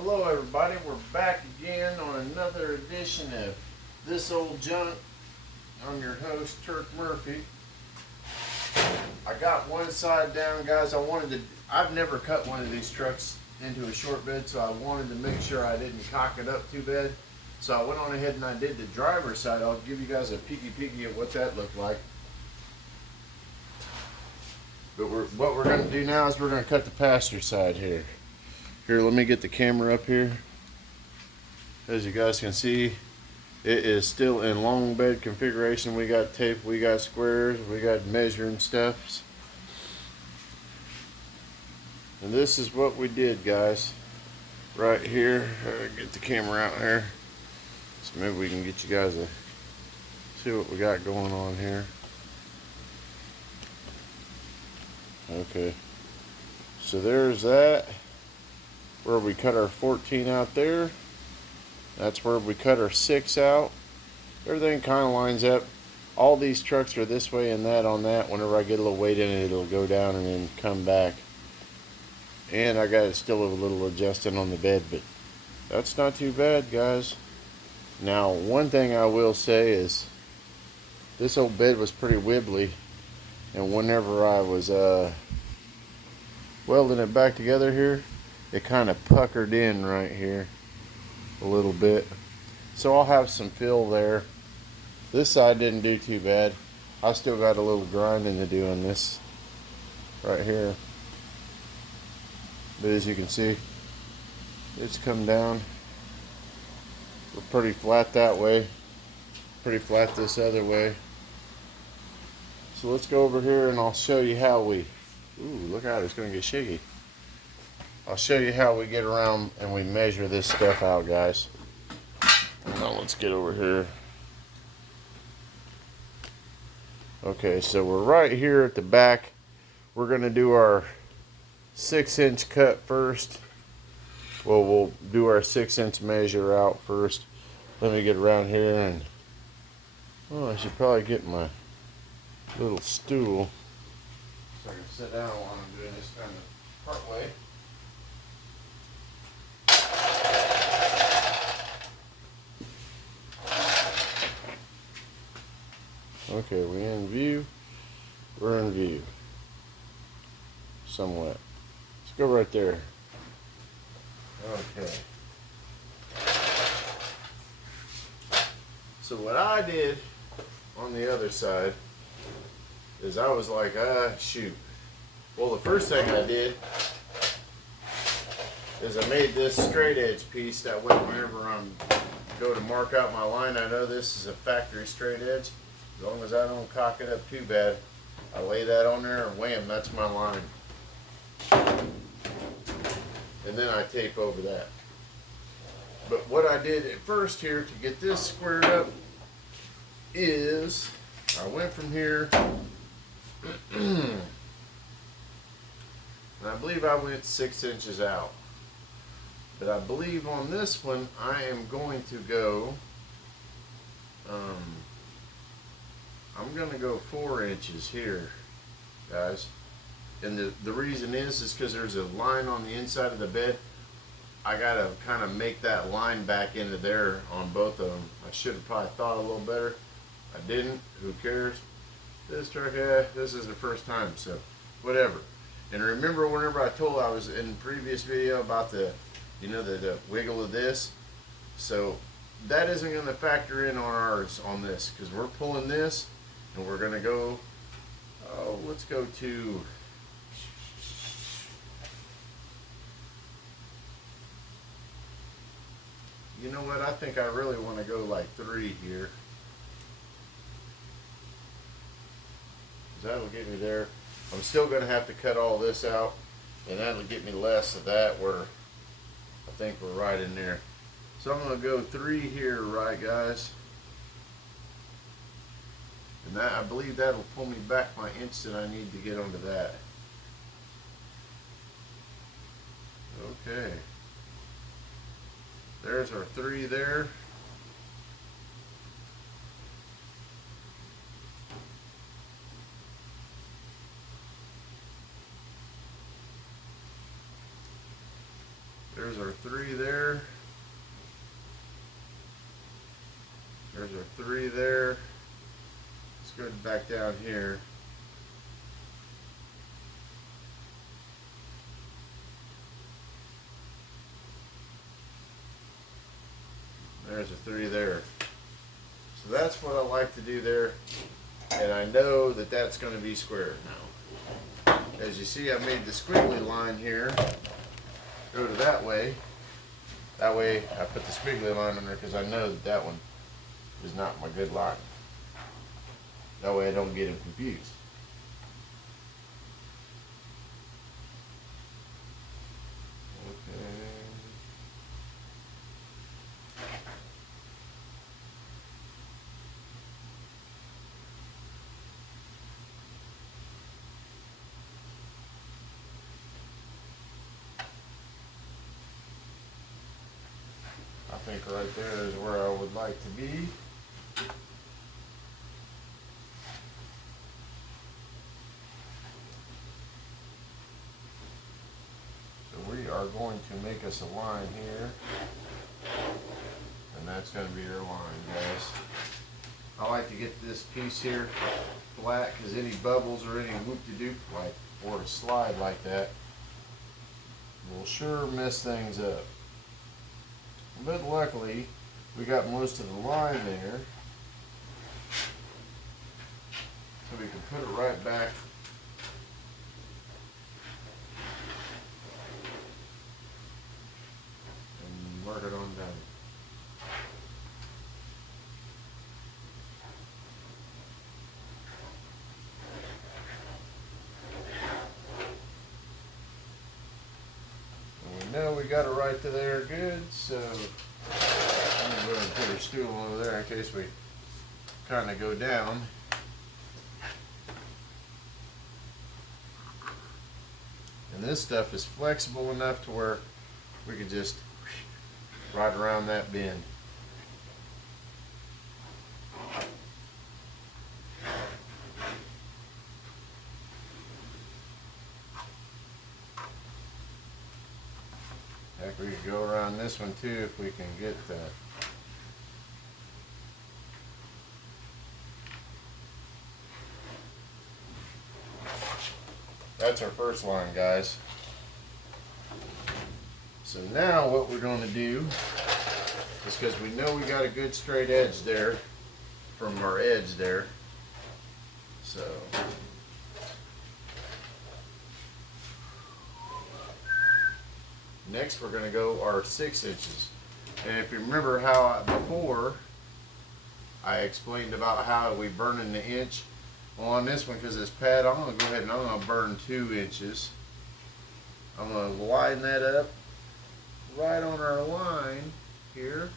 Hello everybody, we're back again on another edition of This Old Junk. I'm your host, Turk Murphy. I got one side down, guys. I've never cut one of these trucks into a short bed, so I wanted to make sure I didn't cock it up too bad. So I went on ahead and I did the driver's side. I'll give you guys a peeky at what that looked like. But what we're going to do now is we're going to cut the passenger side here. Here, let me get the camera up here. As you guys can see, it is still in long bed configuration. We got tape, we got squares, we got measuring stuff. And this is what we did, guys. Right here, get the camera out here. So maybe we can get you guys to see what we got going on here. Okay. So there's that. Where we cut our 14 out there. That's where we cut our 6 out. Everything kind of lines up. All these trucks are this way and that on that. Whenever I get a little weight in it, it'll go down and then come back. And I got still a little adjusting on the bed, but that's not too bad, guys. Now, one thing I will say is this old bed was pretty wibbly, and whenever I was welding it back together here, it kind of puckered in right here a little bit. So I'll have some fill there. This side didn't do too bad. I still got a little grinding to do on this right here. But as you can see, it's come down. We're pretty flat that way. Pretty flat this other way. So let's go over here and I'll show you how we... Ooh, look out, it's going to get shaky. I'll show you how we get around and we measure this stuff out, guys. Now let's get over here. Okay, so we're right here at the back. We're going to do our 6-inch cut first. Well, we'll do our 6-inch measure out first. Let me get around here and... Oh, I should probably get my little stool so I can sit down while I'm doing this kind of part way. Okay, we in view. We're in view. Somewhat. Let's go right there. Okay. So what I did on the other side is I was like, shoot. Well, the first thing I did is I made this straight edge piece. That way whenever I'm go to mark out my line, I know this is a factory straight edge. As long as I don't cock it up too bad, I lay that on there and wham, that's my line. And then I tape over that. But what I did at first here to get this squared up is I went from here and I believe I went 6 inches out. But I believe on this one I am going to go I'm going to go 4 inches here, guys. And the reason is because there's a line on the inside of the bed. I got to kind of make that line back into there on both of them. I should have probably thought a little better. I didn't. Who cares? This truck, this is the first time, so whatever. And remember whenever I told I was in the previous video about the, you know, the wiggle of this? So that isn't going to factor in on ours on this because we're pulling this. And we're going to go, let's go to, you know what, I think I really want to go like 3 here. That'll get me there. I'm still going to have to cut all this out, and that'll get me less of that where I think we're right in there. So I'm going to go 3 here, right, guys? And that, I believe that'll pull me back my inch that I need to get onto that. Okay. There's our 3 there. There's our 3 there. There's our 3 there. Let's go back down here. There's a 3 there. So that's what I like to do there. And I know that that's going to be square now. As you see, I made the squiggly line here go to that way. That way I put the squiggly line in there because I know that that one is not my good line. That way I don't get them confused. Okay. I think right there is where I would like to be. So we are going to make us a line here, and that's going to be our line, guys. I like to get this piece here flat because any bubbles or any whoop-de-doop like or a slide like that will sure mess things up. But luckily, we got most of the line there, so we can put it right back. And mark it on down. No, we got it right to there good, so I'm going to go ahead and put our stool over there in case we kind of go down. And this stuff is flexible enough to where we could just right around that bend. Heck, we could go around this one too if we can get that. That's our first line, guys. So now what we're going to do is, because we know we got a good straight edge there from our edge there, so next we're going to go our 6 inches. And if you remember how before I explained about how we burn in the inch, well, on this one, because it's pad, I'm going to go ahead and I'm going to burn 2 inches. I'm going to line that up right on our line here.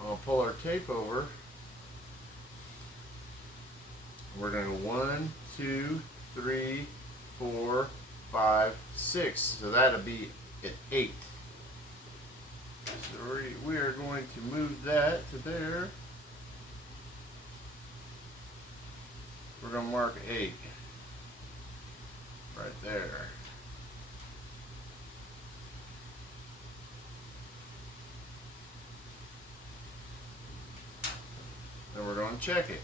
I'm going to pull our tape over. We're going to go 1, 2, 3, 4, 5, 6. So that'll be at 8. So we are going to move that to there. We're going to mark 8 right there. Then we're going to check it.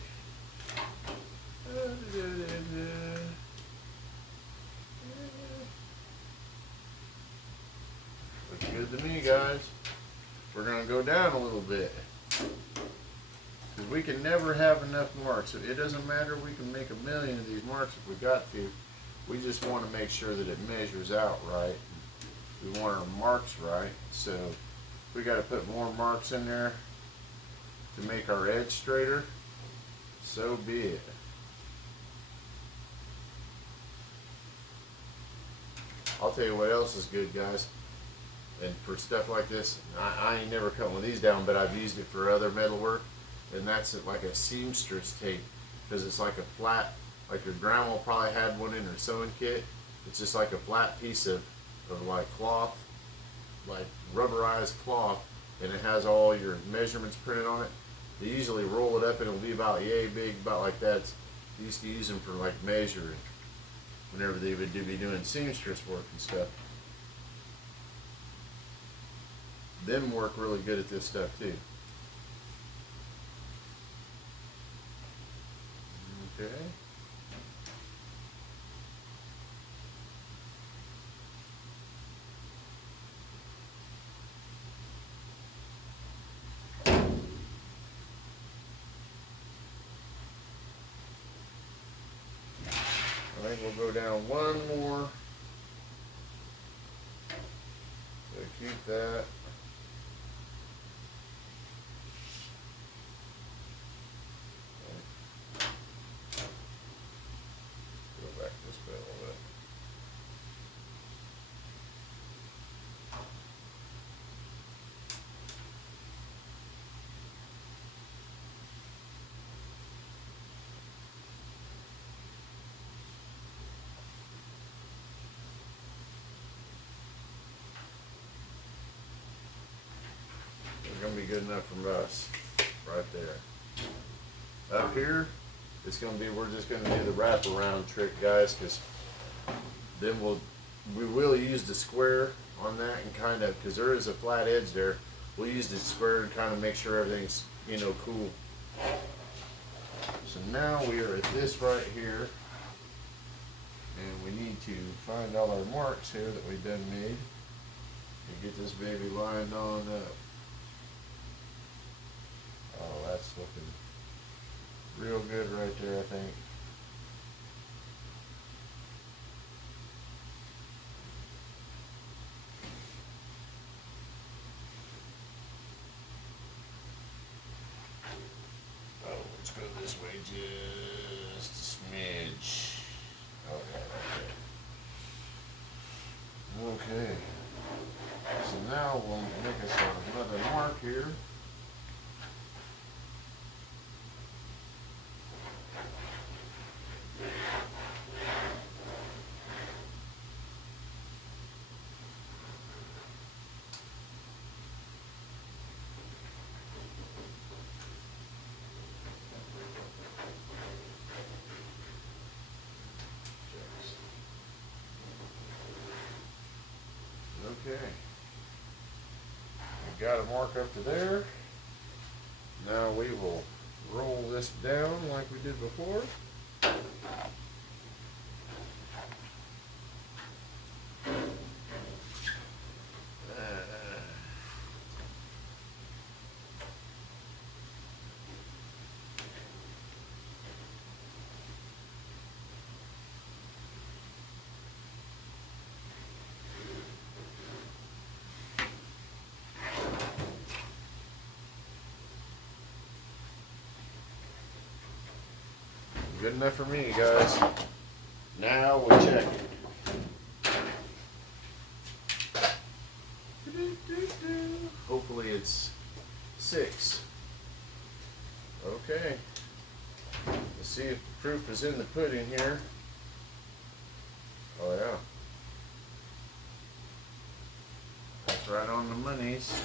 Looks good to me, guys. We're going to go down a little bit, because we can never have enough marks. So it doesn't matter, we can make a million of these marks if we got to. We just want to make sure that it measures out right. We want our marks right. So we got to put more marks in there to make our edge straighter. So be it. I'll tell you what else is good, guys. And for stuff like this, I ain't never cut one of these down, but I've used it for other metal work. And that's like a seamstress tape, because it's like a flat, like your grandma probably had one in her sewing kit. It's just like a flat piece of like cloth, like rubberized cloth, and it has all your measurements printed on it. They usually roll it up and it'll be about yay big, about like that. They used to use them for like measuring whenever they would be doing seamstress work and stuff. them work really good at this stuff too. Okay. I think we'll go down one more. So keep that. Go back this way a little bit. It's gonna be good enough for us, right there. Up here, it's gonna be, we're just gonna do the wraparound trick, guys, because then we will use the square on that and kind of, because there is a flat edge there, we'll use the square and kind of make sure everything's, you know, cool. So now we are at this right here, and we need to find all our marks here that we done made and get this baby lined on up. Oh, that's looking real good right there, I think. Oh, let's go this way just a smidge. Oh, yeah, okay. So now we'll make us another mark here. Okay. We got a mark up to there. Now we will roll this down like we did before. Good enough for me, guys. Now we'll check it. Hopefully it's 6. Okay. Let's see if the proof is in the pudding here. Oh yeah. That's right on the monies.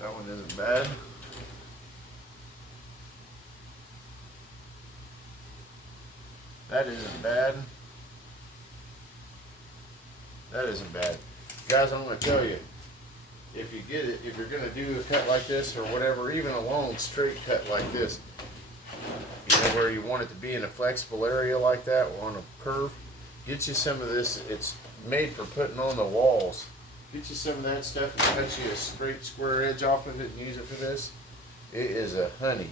That one isn't bad. That isn't bad. That isn't bad. Guys, I'm going to tell you, if you get it, if you're going to do a cut like this or whatever, even a long straight cut like this, you know, where you want it to be in a flexible area like that, on a curve, get you some of this. It's made for putting on the walls. Get you some of that stuff and cut you a straight square edge off of it and use it for this. It is a honey.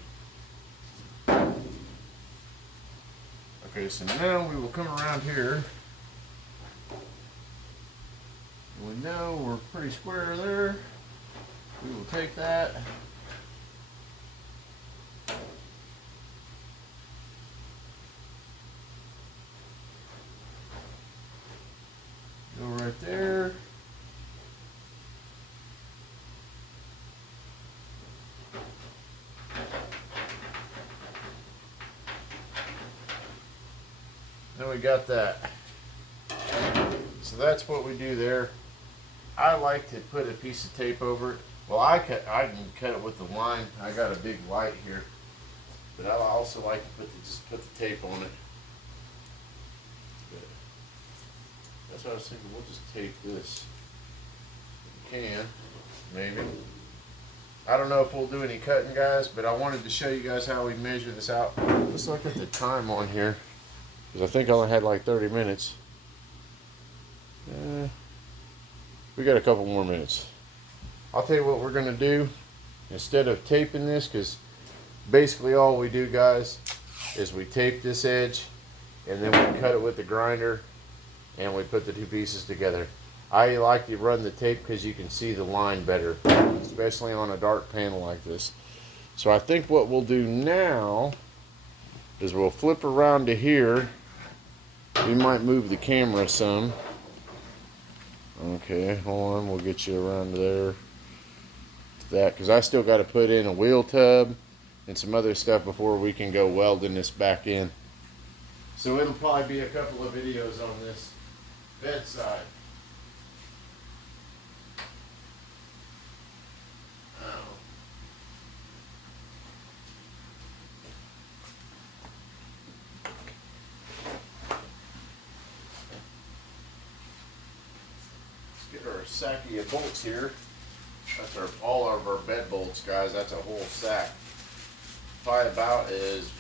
Okay, so now we will come around here. We know we're pretty square there. We will take that. Go right there. Then we got that. So that's what we do there. I like to put a piece of tape over it. Well, I can cut it with the line. I got a big light here, but I also like to just put the tape on it. That's what I was thinking. We'll just tape this. Can, maybe. I don't know if we'll do any cutting, guys, but I wanted to show you guys how we measure this out. Let's look at the time on here, because I think I only had like 30 minutes. We got a couple more minutes. I'll tell you what we're going to do. Instead of taping this, because basically all we do, guys, is we tape this edge, and then we cut it with the grinder, and we put the two pieces together. I like to run the tape because you can see the line better, especially on a dark panel like this. So I think what we'll do now is we'll flip around to here. We might move the camera some. Okay, hold on, we'll get you around there. That, because I still got to put in a wheel tub and some other stuff before we can go welding this back in. So it'll probably be a couple of videos on this bedside. Get our sacky of bolts here. That's all of our bed bolts, guys. That's a whole sack. Probably about is,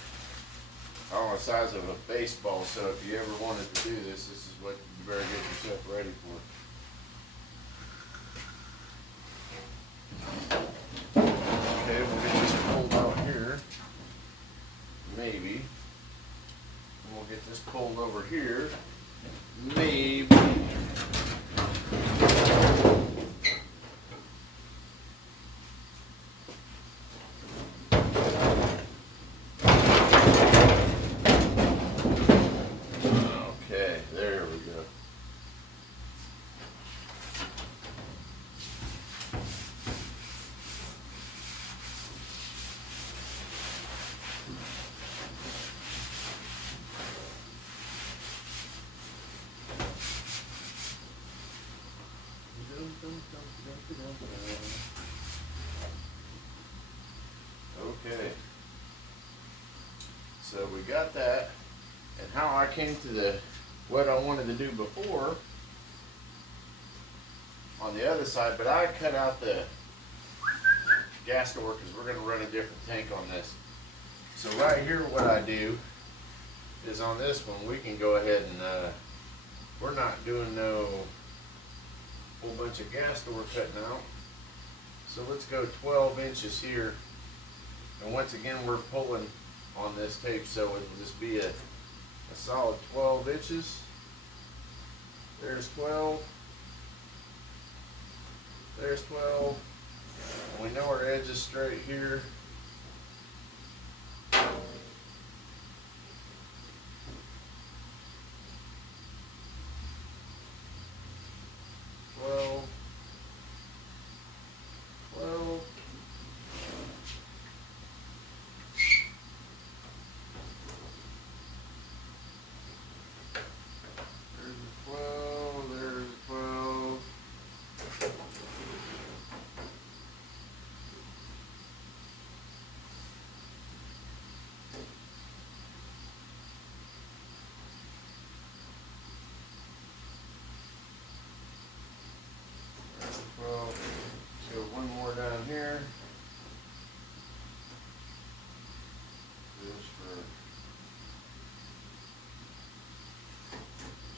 I don't know, the size of a baseball. So if you ever wanted to do this, this is what you better get yourself ready for. Okay, we'll get this pulled out here. Maybe. And we'll get this pulled over here. Maybe. Okay, so we got that, and how I came to the what I wanted to do before on the other side, but I cut out the gas door because we're going to run a different tank on this. So right here what I do is on this one we can go ahead and we're not doing no whole bunch of gas door cutting out. So let's go 12 inches here. And once again, we're pulling on this tape, so it'll just be a solid 12 inches. There's 12. There's 12. And we know our edge is straight here. 12. 12. Well, let's go one more down here. This for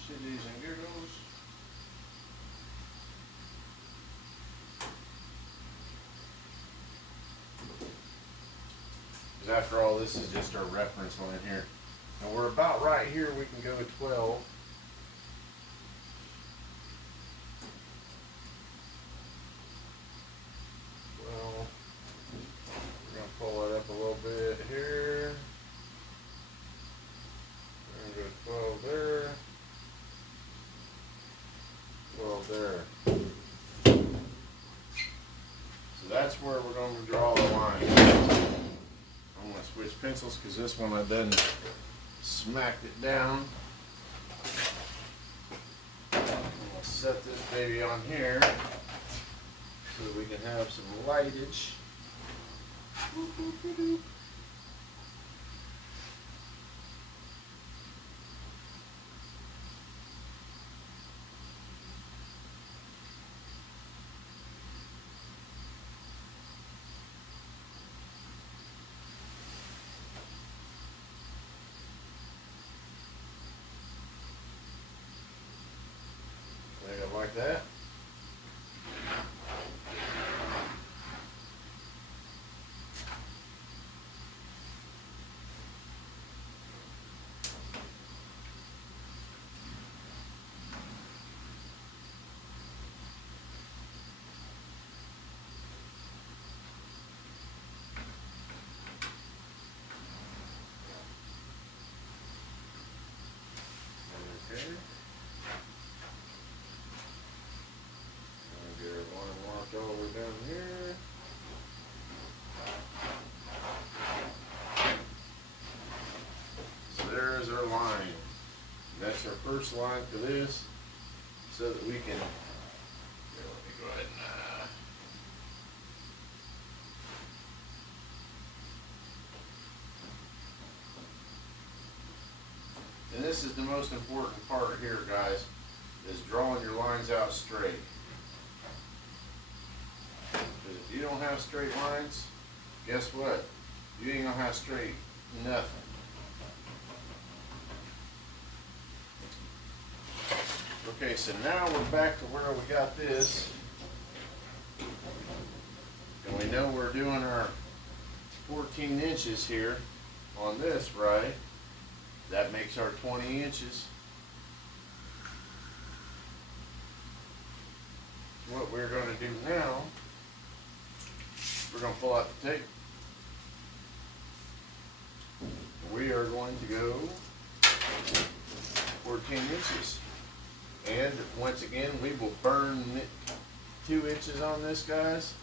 shitties and giggles. Because after all, this is just our reference line here. And we're about right here, we can go to 12. Pull it up a little bit here. And go 12 there. 12 there. So that's where we're going to draw the line. I'm going to switch pencils because this one I done smacked it down. I'm going to set this baby on here so we can have some lightage. like that. Okay. I'll get our line marked all the way down here. So there's our line. That's our first line for this, so that we can. Here, let me go ahead and. And this is the most important part here, guys, is drawing your lines out straight. Because if you don't have straight lines, guess what? You ain't gonna have straight nothing. Okay, so now we're back to where we got this. And we know we're doing our 14 inches here on this, right? That makes our 20 inches. What we're going to do now, we're going to pull out the tape. We are going to go 14 inches. And once again, we will burn 2 inches on this, guys.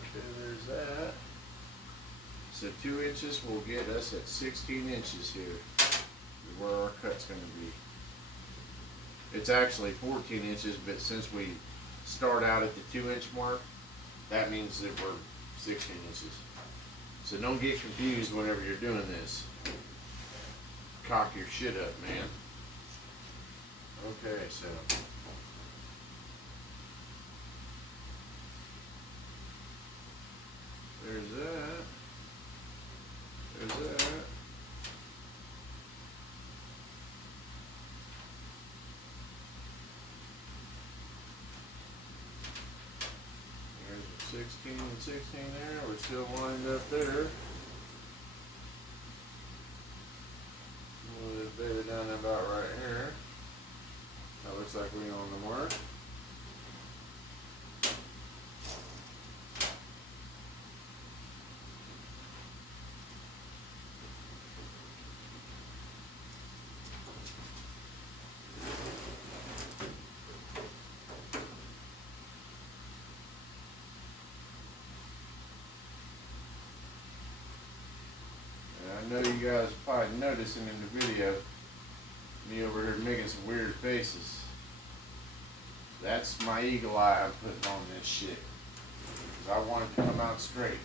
Okay, there's that. So 2 inches will get us at 16 inches here, is where our cut's going to be. It's actually 14 inches, but since we start out at the 2 inch mark, that means that we're 16 inches. So don't get confused whenever you're doing this. Cock your shit up, man. Okay, so. There's that. There's that. There's 16 and 16 there. We're still lined up there. Move this baby down about right here. That looks like we're on the mark. I know you guys are probably noticing in the video me over here making some weird faces. That's my eagle eye I'm putting on this shit. 'Cause I want it to come out straight.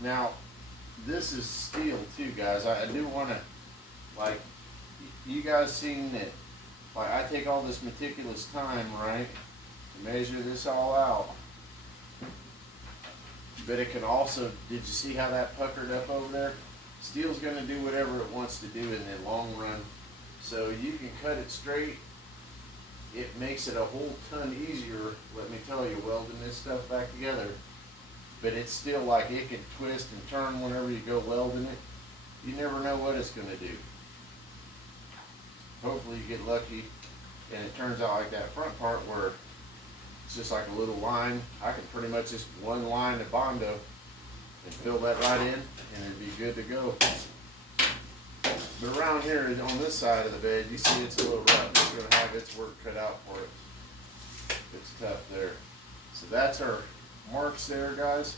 Now, this is steel too, guys. I do want to, like, you guys seen that, like, I take all this meticulous time, right, to measure this all out. But it can also, did you see how that puckered up over there? Steel's going to do whatever it wants to do in the long run. So you can cut it straight. It makes it a whole ton easier, let me tell you, welding this stuff back together. But it's still like it can twist and turn whenever you go welding it. You never know what it's going to do. Hopefully you get lucky and it turns out like that front part where it's just like a little line. I can pretty much just one line of Bondo and fill that right in and it'd be good to go. But around here on this side of the bed, you see it's a little rough. It's going to have its work cut out for it. It's tough there. So that's our marks there, guys.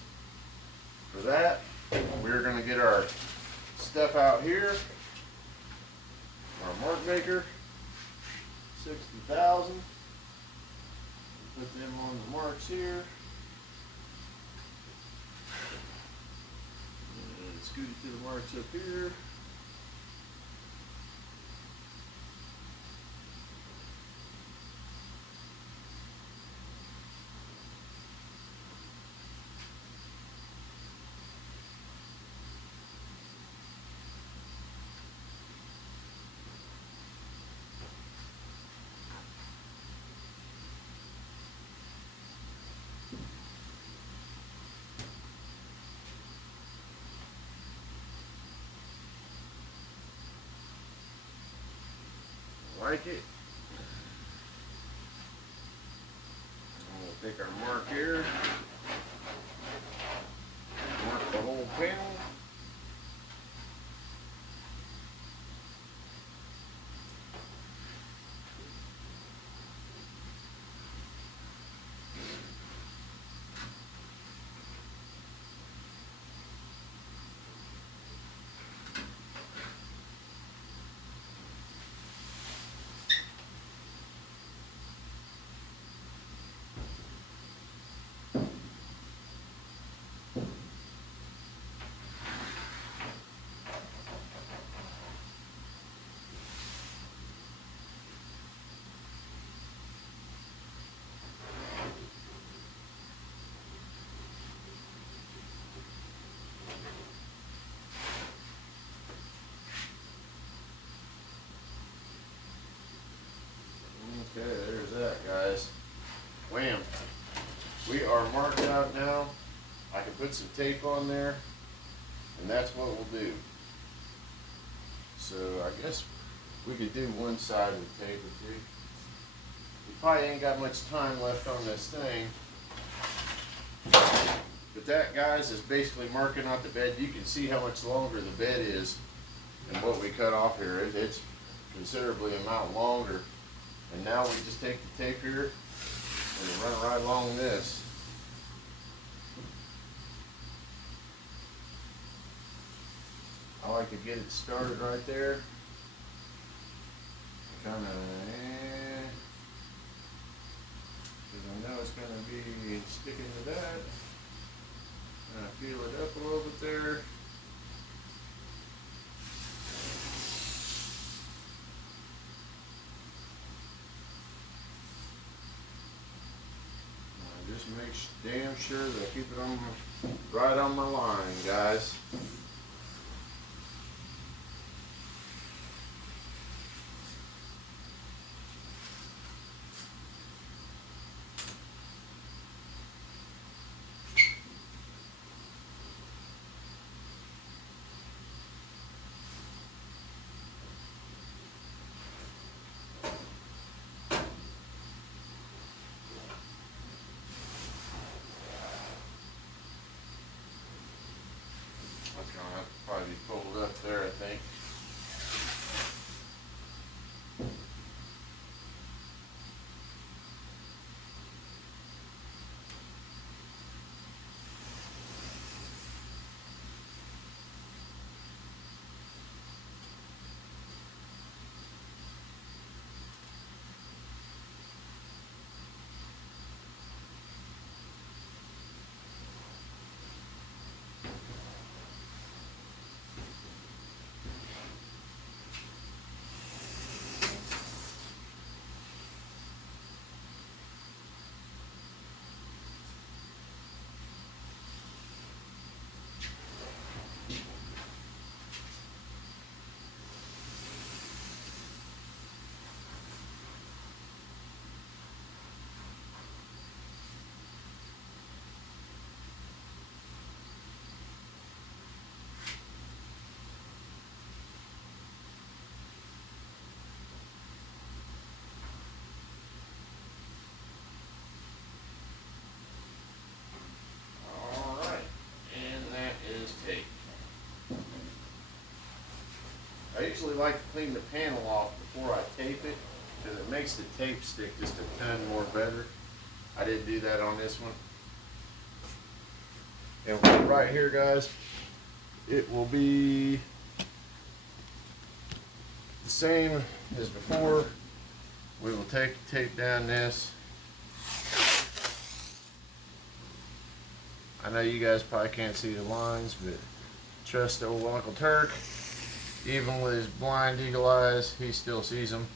For that, we're going to get our stuff out here. Our mark maker, 60,000. Put them on the marks here. And scoot it to the marks up here. like it. And we'll take our mark here, mark the whole panel. Okay, there's that, guys. Wham. We are marked out now. I can put some tape on there, and that's what we'll do. So I guess we could do one side of the tape or two. We probably ain't got much time left on this thing. But that, guys, is basically marking out the bed. You can see how much longer the bed is than what we cut off here. It's considerably amount longer. And now we just take the tape here and run it right along this. I like to get it started right there. Kind of, because I know it's going to be sticking to that. And I feel it up a little bit there. Just make damn sure that I keep it on right on my line, guys. That's gonna have to probably be pulled up there, I think. I usually like to clean the panel off before I tape it because it makes the tape stick just a ton more better. I didn't do that on this one. And right here, guys, it will be the same as before. We will take the tape down this. I know you guys probably can't see the lines, but trust old Uncle Turk. Even with his blind eagle eyes, he still sees them.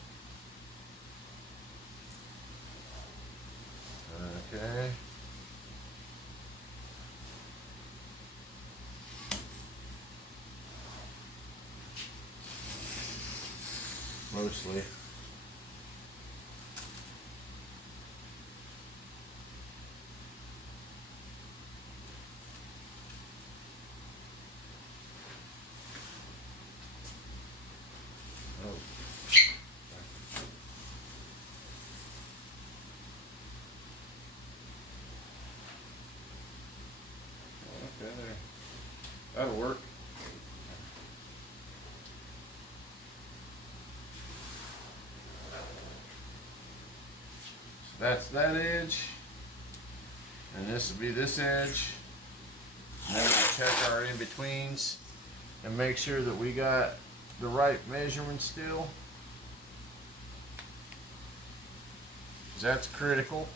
Okay. Mostly. That'll work. So that's that edge. And this will be this edge. And then we'll check our in-betweens and make sure that we got the right measurement still. 'Cause that's critical.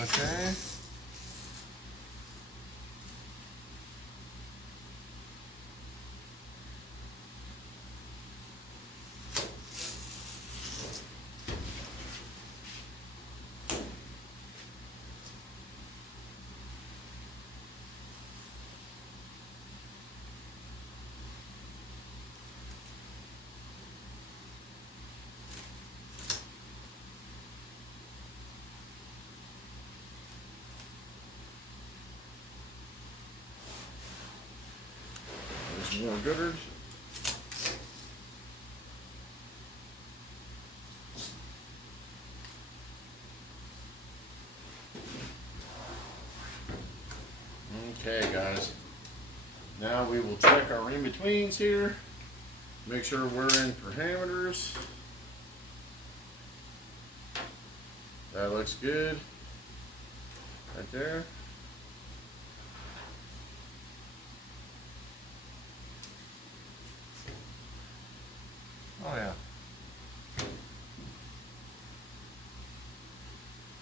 Okay. There's more gooders. Okay, guys. Now we will check our in-betweens here. Make sure we're in parameters. That looks good. Right there.